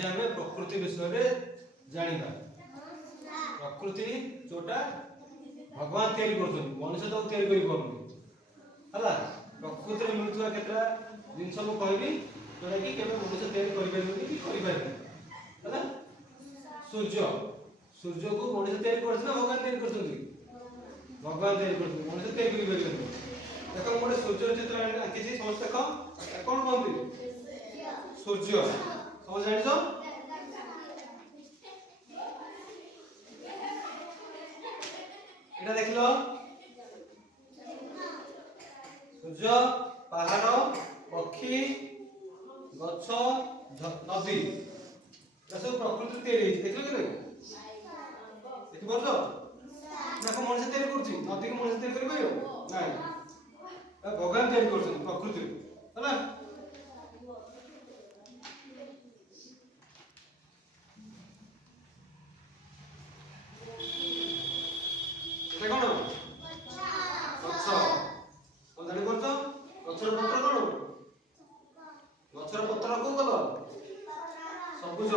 आज आम प्रकृति विषय जाना। प्रकृति जोटा भगवान तैयारी कर मनुष्य तो तैयारी है प्रकृति में मिलूवा केतटा जिन कहबी जोटा कि केवल मनुष्य तैयारी है सूर्य सूर्य को मनुष्य तैयारी कर भगवान तैयारी कर भगवान तैयारी कर मनुष्य तैयारी कर देखो गोटे सूर्य चित्र आंकी समस्त देख कौन कहते सूर्य समझ जान এটা দেখিল সূর্য পাহাড় পক্ষী গছ নদী এসব প্রকৃতি তৈরি হয়েছে দেখিল কেন দেখি পারছ দেখো মনুষ্য তৈরি করছি নদীকে মনুষ্য তৈরি করবে না ভগবান তৈরি করছেন প্রকৃতি হল कौन गछ जानी पार्छ गछर पत्र कौन गछर पत्र को कलर सबुज